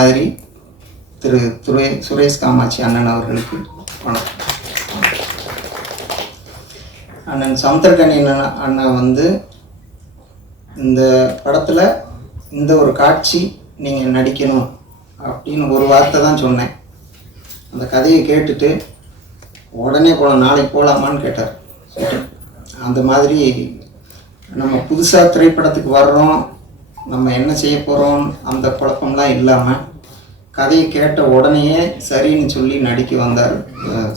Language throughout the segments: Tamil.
மாதிரி திரு சுரேஷ் காமாட்சி அண்ணன் அவர்களுக்கு வணக்கம். அண்ணன் சமுத்திரக்கனி அண்ணன் வந்து இந்த படத்தில் இந்த ஒரு காட்சி நீங்கள் நடிக்கணும் அப்படின்னு ஒரு வார்த்தை தான் சொன்னேன். அந்த கதையை கேட்டுட்டு உடனே போகலாம், நாளைக்கு போகலாமான்னு கேட்டார். அந்த மாதிரி நம்ம புதுசாக திரைப்படத்துக்கு வர்றோம், நம்ம என்ன செய்ய போகிறோம் அந்த குழப்பம்லாம் இல்லாமல் கதையை கேட்ட உடனேயே சரின்னு சொல்லி நடிக்க வந்தார்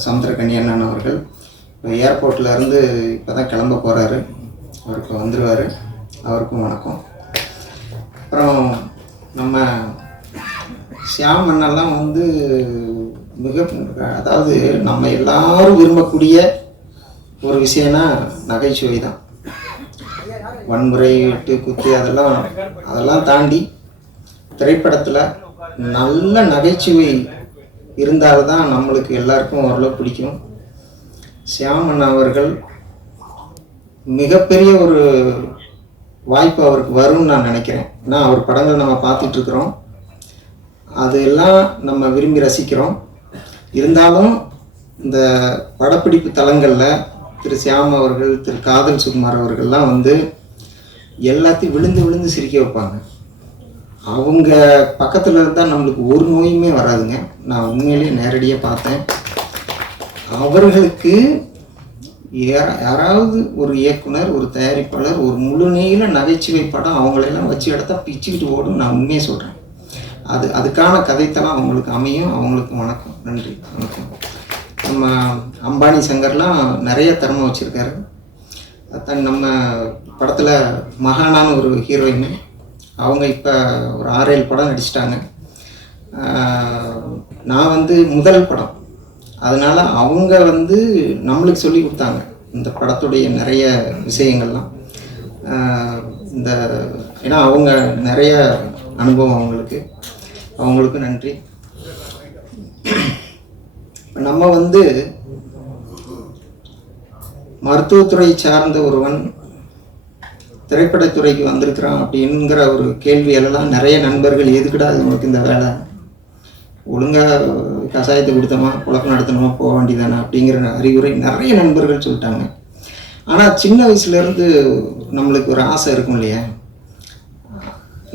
சமுத்திரக்கனி அண்ணன் அவர்கள். இப்போ ஏர்போர்ட்டில் இருந்து இப்போ தான் கிளம்ப போகிறாரு, அவருக்கு வந்துடுவார். அவருக்கும் வணக்கம். அப்புறம் நம்ம ஷியாம் அண்ணெல்லாம் வந்து அதாவது நம்ம எல்லாரும் விரும்பக்கூடிய ஒரு விஷயம்னா நகைச்சுவை தான். வன்முறை, வெட்டு, குத்து அதெல்லாம் தாண்டி திரைப்படத்தில் நல்ல நகைச்சுவை இருந்தால்தான் நம்மளுக்கு எல்லாருக்கும் ஓரளவு பிடிக்கும். ஷியாம் அண்ணா அவர்கள் மிகப்பெரிய ஒரு வாய்ப்பு அவருக்கு வரும்னு நான் நினைக்கிறேன். ஏன்னா அவர் படங்கள் நம்ம பார்த்துட்ருக்குறோம், அது எல்லாம் நம்ம விரும்பி ரசிக்கிறோம். இருந்தாலும் இந்த படப்பிடிப்பு தளங்களில் திரு ஷியாம் அவர்கள், திரு காதல் சுகுமார் அவர்கள்லாம் வந்து எல்லாத்தையும் விழுந்து விழுந்து சிரிக்க வைப்பாங்க. அவங்க பக்கத்தில் இருந்தால் நம்மளுக்கு ஒரு நோயுமே வராதுங்க. நான் உண்மையிலேயே நேரடியாக பார்த்தேன். அவர்களுக்கு யாராவது ஒரு இயக்குனர், ஒரு தயாரிப்பாளர் ஒரு முழு நீள நகைச்சுவை படம் அவங்களெல்லாம் வச்சு எடுத்தா பிச்சுக்கிட்டு ஓடும். நான் உண்மையை சொல்கிறேன். அதுக்கான கதைத்தெல்லாம் அவங்களுக்கு அமையும். அவங்களுக்கு வணக்கம், நன்றி, வணக்கம். நம்ம அம்பானி சங்கர்லாம் நிறைய திறமை வச்சுருக்காரு. நம்ம படத்தில் மகானான்னு ஒரு ஹீரோயின், அவங்க இப்போ ஒரு 6-7 படம் நடிச்சிட்டாங்க. நான் வந்து முதல் படம், அதனால் அவங்க வந்து நம்மளுக்கு சொல்லி கொடுத்தாங்க இந்த படத்துடைய நிறைய விஷயங்கள்லாம். ஏன்னா அவங்க நிறைய அனுபவம் அவங்களுக்கு நன்றி. நம்ம வந்து மருத்துவத்துறை சார்ந்த ஒருவன் திரைப்படத்துறைக்கு வந்திருக்கிறான் அப்படிங்கிற ஒரு கேள்வியெல்லாம் நிறைய நண்பர்கள், எதுக்குடா உங்களுக்கு இந்த வேலை, ஒழுங்காக கஷாயத்தை கொடுத்தோமா குழப்பம் நடத்தணுமா போக வேண்டியதானே அப்படிங்கிற அறிவுரை நிறைய நண்பர்கள் சொல்லிட்டாங்க. ஆனால் சின்ன வயசுலேருந்து நம்மளுக்கு ஒரு ஆசை இருக்கும் இல்லையா.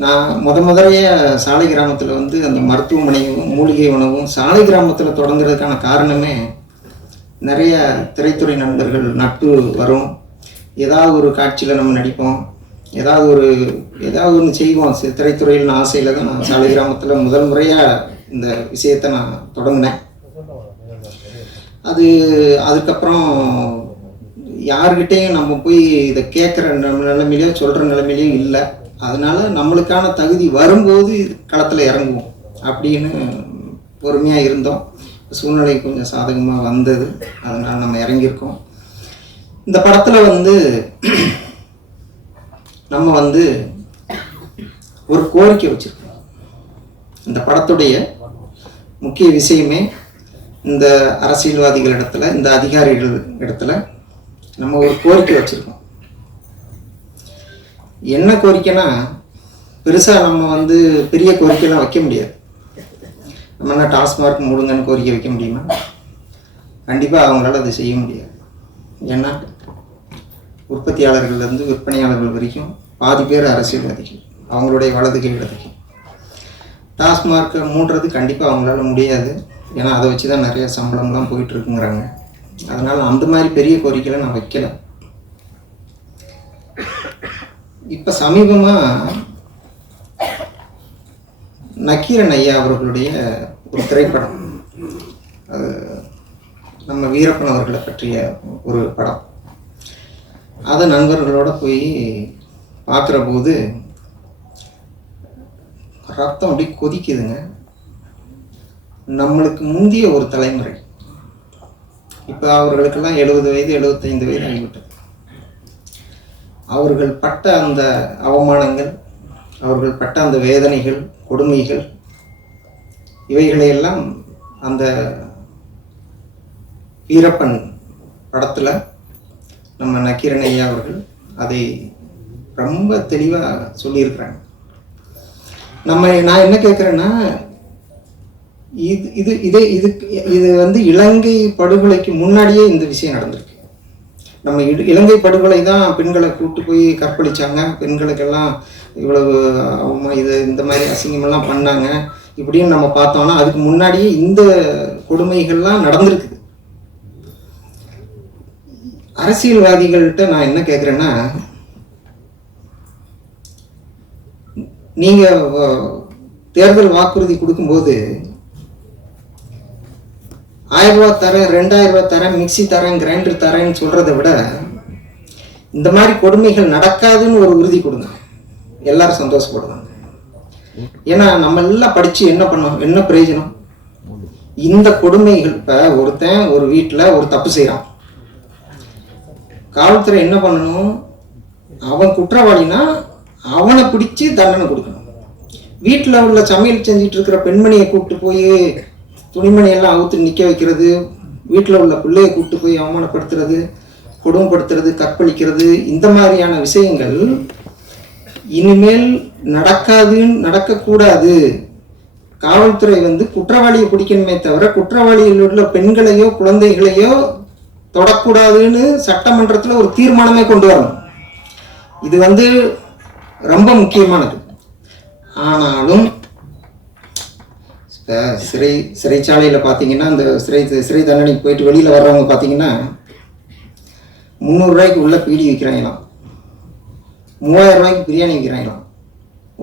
நான் முதலையே சாலை கிராமத்தில் வந்து அந்த மருத்துவமனையும் மூலிகை உணவும் சாலை கிராமத்தில் தொடங்குறதுக்கான காரணமே நிறைய திரைத்துறை நண்பர்கள் நட்பு வரும். ஏதாவது ஒரு காட்சியில் நம்ம நடிப்போம், ஏதாவது ஒன்று செய்வோம் திரைத்துறையில் ஆசையில் தான் நான் சாலை கிராமத்தில் முதல் முறையாக இந்த விஷயத்தை நான் தொடங்கினேன். அதுக்கப்புறம் யார்கிட்டையும் நம்ம போய் இதை கேட்குற நிலைமையிலையோ சொல்கிற நிலைமையிலையும் இல்லை. அதனால் நம்மளுக்கான தகுதி வரும்போது களத்தில் இறங்குவோம் அப்படின்னு பொறுமையாக இருந்தோம். சூழ்நிலை கொஞ்சம் சாதகமாக வந்தது, அதனால் நம்ம இறங்கியிருக்கோம். இந்த படத்தில் வந்து நம்ம வந்து ஒரு கோரிக்கை வச்சுருக்கோம். இந்த படத்துடைய முக்கிய விஷயமே இந்த அரசியல்வாதிகள் இடத்துல, இந்த அதிகாரிகள் இடத்துல நம்ம ஒரு கோரிக்கை வச்சுருக்கோம். என்ன கோரிக்கைனா, பெருசாக நம்ம வந்து பெரிய கோரிக்கைலாம் வைக்க முடியாது. நம்ம என்ன டாஸ்மார்க் மூடுங்கன்னு கோரிக்கை வைக்க முடியுமா? கண்டிப்பாக அவங்களால அதை செய்ய முடியாது. ஏன்னா உற்பத்தியாளர்கள்லேருந்து விற்பனையாளர்கள் வரைக்கும் பாதி பேர் அரசியல்வாதிகள், அவங்களுடைய வலதுகை இடதுகை. டாஸ்மார்க்கை மூடுறது கண்டிப்பாக அவங்களால முடியாது. ஏன்னா அதை வச்சு தான் நிறைய சம்பளம்லாம் போயிட்டுருக்குங்கிறாங்க. அதனால் அந்த மாதிரி பெரிய கோரிக்கையில் நான் வைக்கலை. இப்போ சமீபமாக நக்கீரன் ஐயா அவர்களுடைய ஒரு திரைப்படம், நம்ம வீரப்பன் அவர்களை பற்றிய ஒரு படம், அதை நண்பர்களோடு போய் பார்க்குற போது ரத்தம் அப்படி கொதிக்குதுங்க. நம்மளுக்கு முந்திய ஒரு தலைமுறை, இப்போ அவர்களுக்கெல்லாம் 70 வயது 75 வயது ஆகிவிட்டது. அவர்கள் பட்ட அந்த அவமானங்கள், அவர்கள் பட்ட அந்த வேதனைகள், கொடுமைகள், இவைகளையெல்லாம் அந்த வீரப்பன் படத்தில் நம்ம நக்கீரன் ஐயா அவர்கள் அதை ரொம்ப தெளிவாக சொல்லியிருக்கிறாங்க. நான் என்ன கேட்குறேன்னா, இது இது இது இது வந்து இலங்கை படுகொலைக்கு முன்னாடியே இந்த விஷயம் நடந்திருக்கு. நம்ம இலங்கை படுகொலை தான் பெண்களை கூப்பிட்டு போய் கற்பழிச்சாங்க, பெண்களுக்கெல்லாம் இவ்வளவு இது இந்த மாதிரி அசிங்கமெல்லாம் பண்ணாங்க இப்படின்னு நம்ம பார்த்தோம்னா அதுக்கு முன்னாடியே இந்த கொடுமைகள்லாம் நடந்திருக்குது. அரசியல்வாதிகள்கிட்ட நான் என்ன கேட்குறேன்னா, நீங்க தேர்தல் வாக்குறுதி கொடுக்கும்போது 1000 ரூபாய் தரேன், 2000 ரூபாய் தரேன், மிக்சி தரேன், கிரைண்டர் தரேன்னு சொல்றதை விட இந்த மாதிரி கொடுமைகள் நடக்காதுன்னு ஒரு உறுதி கொடுங்க, எல்லாரும் சந்தோஷப்படுவாங்க. ஏன்னா நம்ம எல்லாம் படிச்சு என்ன பண்ணோம், என்ன பிரயோஜனம்? இந்த கொடுமைகள் இப்ப ஒருத்தன் ஒரு வீட்டில் ஒரு தப்பு செய்யறான், காவல்துறை என்ன பண்ணணும்? அவன் குற்றவாளினா அவனை பிடிச்சு தண்டனை கொடுக்கணும். வீட்டில் உள்ள சமையல் செஞ்சுட்டு இருக்கிற பெண்மணியை கூப்பிட்டு போய் துணிமணியெல்லாம் அவுத்து நிற்க வைக்கிறது, வீட்டில் உள்ள பிள்ளையை கூப்பிட்டு போய் அவமானப்படுத்துறது, கொடுமைப்படுத்துறது, கற்பழிக்கிறது, இந்த மாதிரியான விஷயங்கள் இனிமேல் நடக்கக்கூடாது. காவல்துறை வந்து குற்றவாளியை பிடிக்கணுமே தவிர குற்றவாளியில் உள்ள பெண்களையோ குழந்தைகளையோ தொடக்கூடாதுன்னு சட்டமன்றத்தில் ஒரு தீர்மானமே கொண்டு வரணும். இது வந்து ரொம்ப முக்கியமானது. ஆனாலும் சிறைச்சாலையில் பார்த்தீங்கன்னா, அந்த சிறை தண்டனைக்கு போயிட்டு வெளியில் வர்றவங்க பார்த்தீங்கன்னா 300 ரூபாய்க்கு உள்ள பீடி விற்கிறாங்களாம், 3000 ரூபாய்க்கு பிரியாணி விற்கிறாங்களாம்,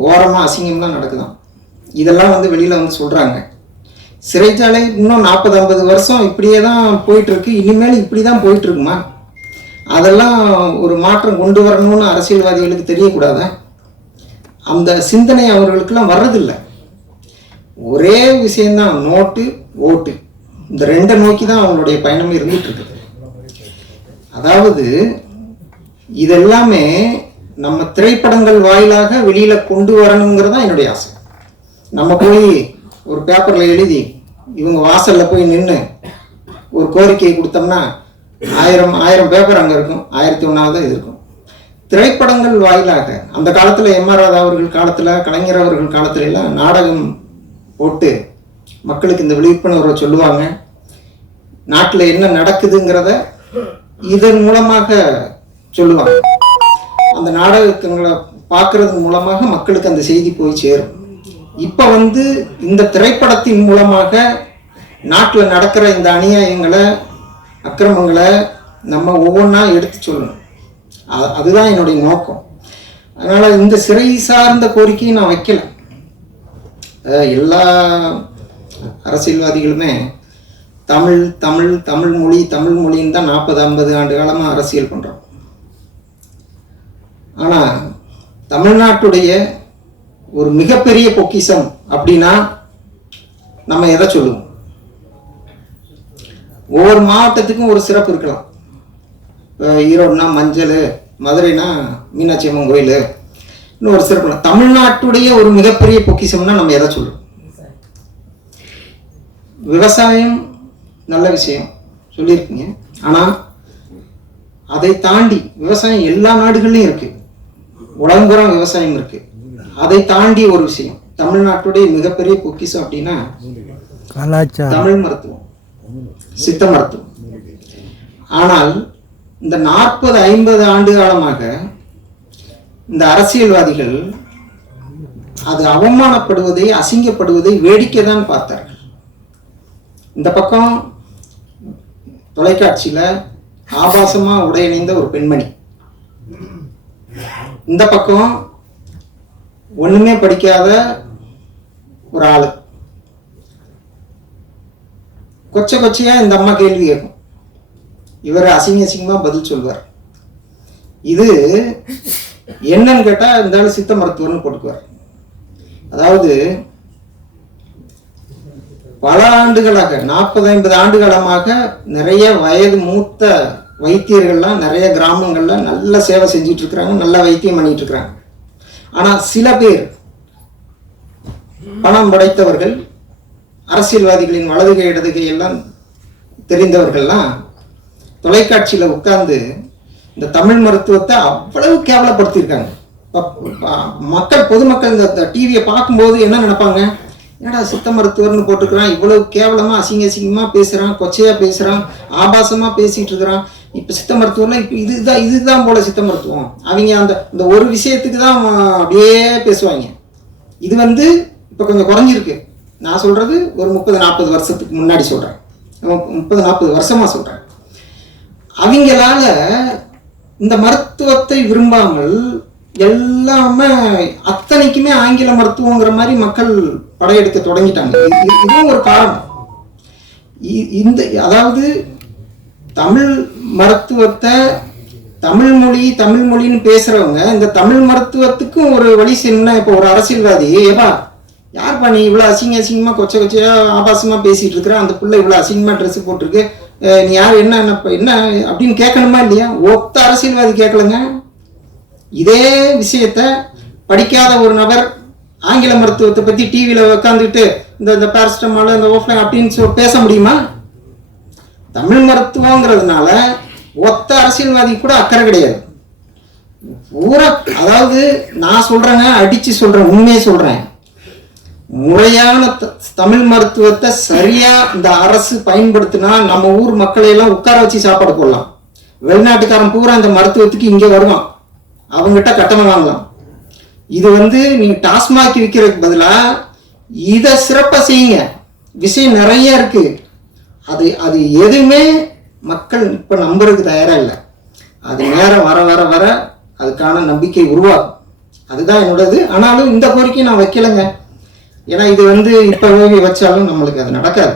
ஓரமாக அசிங்கம்லாம் நடக்குதாம். இதெல்லாம் வந்து வெளியில் வந்து சொல்கிறாங்க. சிறைச்சாலை இன்னும் 40-50 வருஷம் இப்படியே தான் போயிட்டுருக்கு, இனிமேல் இப்படி தான் போயிட்டுருக்குமா? அதெல்லாம் ஒரு மாற்றம் கொண்டு வரணும்னு அரசியல்வாதிகளுக்கு தெரியக்கூடாத? அந்த சிந்தனை அவர்களுக்கெல்லாம் வர்றதில்லை. ஒரே விஷயந்தான், நோட்டு ஓட்டு, இந்த ரெண்டை நோக்கி தான் அவங்களுடைய பயணமே இருந்துட்டு இருக்குது. அதாவது இதெல்லாமே நம்ம திரைப்படங்கள் வாயிலாக வெளியில கொண்டு வரணுங்கிறதா என்னுடைய ஆசை. நம்ம போய் ஒரு பேப்பர்ல எழுதி இவங்க வாசல்ல போய் நின்று ஒரு கோரிக்கையை கொடுத்தோம்னா 1000 பேப்பர் அங்கே இருக்கும், 1001 இது இருக்கும். திரைப்படங்கள் வாயிலாக அந்த காலத்தில் எம்.ஆர். ராதா அவர்கள் காலத்தில், கலைஞர் அவர்கள் காலத்துல எல்லாம் நாடகம் போட்டு மக்களுக்கு இந்த விழிப்புணர்வை சொல்லுவாங்க. நாட்டில் என்ன நடக்குதுங்கிறத இதன் மூலமாக சொல்லுவாங்க. அந்த நாடகங்களை பார்க்கறது மூலமாக மக்களுக்கு அந்த செய்தி போய் சேரும். இப்போ வந்து இந்த திரைப்படத்தின் மூலமாக நாட்டில் நடக்கிற இந்த அநியாயங்களை, அக்கிரமங்களை நம்ம ஒவ்வொன்றா எடுத்து சொல்லணும். அதுதான் என்னுடைய நோக்கம். அதனால் இந்த சிறை சார்ந்த கோரிக்கையை நான் வைக்கல. எல்லா அரசியல்வாதிகளுமே தமிழ் தமிழ் தமிழ் மொழி தமிழ் மொழின்னு தான் 40-50 ஆண்டு காலமாக அரசியல் பண்ணுறோம். ஆனால் தமிழ்நாட்டுடைய ஒரு மிகப்பெரிய பொக்கிஷம் அப்படின்னா நம்ம எதை சொல்லுவோம்? ஒவ்வொரு மாவட்டத்துக்கும் ஒரு சிறப்பு இருக்கலாம். இப்போ ஈரோடுனா மஞ்சள், மதுரைனா மீனாட்சி அம்மன் கோயில், இன்னும் ஒரு சிறப்பு. தமிழ்நாட்டுடைய ஒரு மிகப்பெரிய பொக்கிஷம்னா நம்ம எதை சொல்லுவோம்? விவசாயம் நல்ல விஷயம் சொல்லியிருக்கீங்க, ஆனால் அதை தாண்டி விவசாயம் எல்லா நாடுகள்லையும் இருக்கு, உலகம்புறம் விவசாயம் இருக்கு. அதை தாண்டி ஒரு விஷயம் தமிழ்நாட்டுடைய மிகப்பெரிய பொக்கிஷம் அப்படின்னா தமிழ் மருத்துவம், சித்த மருத்துவம். ஆனால் இந்த 40-50 ஆண்டு காலமாக இந்த அரசியல்வாதிகள் அது அவமானப்படுவதை, அசிங்கப்படுவதை வேடிக்கை தான் பார்த்தார்கள். இந்த பக்கம் தொலைக்காட்சியில ஆபாசமா உடையணிந்த ஒரு பெண்மணி, இந்த பக்கம் ஒண்ணுமே படிக்காத ஒரு ஆளு, கொச்சையா இந்த அம்மா கேள்வி கேட்கும், இவர் அசிங்கமா பதில் சொல்வார். இது என்னன்னு கேட்டா இந்த ஆளு சித்த மருத்துவர்னு போட்டுக்குவார். அதாவது பல ஆண்டுகளாக 40-50 ஆண்டு காலமாக நிறைய வயது மூத்த வைத்தியர்கள்லாம் நிறைய கிராமங்கள்ல நல்ல சேவை செஞ்சுட்டு இருக்கிறாங்க, நல்ல வைத்தியம் பண்ணிட்டு இருக்கிறாங்க. ஆனா சில பேர் பணம் படைத்தவர்கள், அரசியல்வாதிகளின் வலதுகை இடதுகை எல்லாம் தெரிந்தவர்கள்லாம் தொலைக்காட்சியில உட்கார்ந்து இந்த தமிழ் மருத்துவத்தை அவ்வளவு கேவலப்படுத்தியிருக்காங்க. மக்கள், பொதுமக்கள் இந்த டிவியை பார்க்கும்போது என்ன நினைப்பாங்க? என்னடா சித்த மருத்துவர்னு போட்டுக்கிறான், இவ்வளவு கேவலமாக அசிங்கமாக பேசுகிறான், கொச்சையாக பேசுகிறான், ஆபாசமாக பேசிகிட்டு இருக்கிறான். இப்போ சித்த மருத்துவம்னா இப்போ இதுதான் போல சித்த மருத்துவம். அவங்க அந்த ஒரு விஷயத்துக்கு தான் அப்படியே பேசுவாங்க. இது இப்போ கொஞ்சம் குறைஞ்சிருக்கு. நான் சொல்கிறது ஒரு 30-40 வருஷத்துக்கு முன்னாடி சொல்கிறேன், 30-40 வருஷமாக சொல்கிறேன். அவங்களால இந்த மருத்துவத்தை விரும்பாமல் எல்லாமே அத்தனைக்குமே ஆங்கில மருத்துவங்கிற மாதிரி மக்கள் படையெடுக்க தொடங்கிட்டாங்க. இதுவும் ஒரு காரணம். அதாவது தமிழ் மருத்துவத்தை தமிழ் மொழின்னு பேசுறவங்க இந்த தமிழ் மருத்துவத்துக்கும் ஒரு வழி செய்யணும்னா, இப்போ ஒரு அரசியல்வாதி ஏப்பா யார்ப்பா நீ இவ்வளோ அசிங்கமா கொச்சையா ஆபாசமா பேசிட்டு இருக்கிற, அந்த பிள்ளை இவ்வளோ அசிங்கமா ட்ரெஸ் போட்டிருக்கு, நீ யார் என்ன அப்படின்னு கேட்கணுமா இல்லையா? ஒத்த அரசியல்வாதி கேட்கலங்க. இதே விஷயத்த படிக்காத ஒரு நபர் ஆங்கில மருத்துவத்தை பத்தி டிவியில உட்காந்துட்டு இந்த பாரஸ்டமால் இந்த ஓஃப்லைன் அப்படின்னு பேச முடியுமா? தமிழ் மருத்துவங்கிறதுனால ஒத்த அரசியல்வாதி கூட அக்கறை கிடையாது. பூரா அதாவது நான் சொல்றேங்க, அடிச்சு சொல்றேன், உண்மையை சொல்றேன். முறையான தமிழ் மருத்துவத்தை சரியா இந்த அரசு பயன்படுத்தினா நம்ம ஊர் மக்களை எல்லாம் உட்கார வச்சு சாப்பாடு போடலாம். வெளிநாட்டுக்காரன் பூரா இந்த மருத்துவத்துக்கு இங்க வருவான், அவங்ககிட்ட கட்டணம் வாங்கலாம். இது நீங்க டாஸ்மாக் விற்கிறதுக்கு பதிலா இதை சிறப்பா செய்யுங்க. விஷயம் நிறைய இருக்கு. அது எதுவுமே மக்கள் இப்ப நம்புறதுக்கு தயாரா இல்லை. அது நேரம் வர வர வர அதுக்கான நம்பிக்கை உருவாகும். அதுதான் என்னோடது. ஆனாலும் இந்த கோரிக்கை நான் வைக்கலைங்க. ஏன்னா இது இப்பவே வச்சாலும் நம்மளுக்கு அது நடக்காது.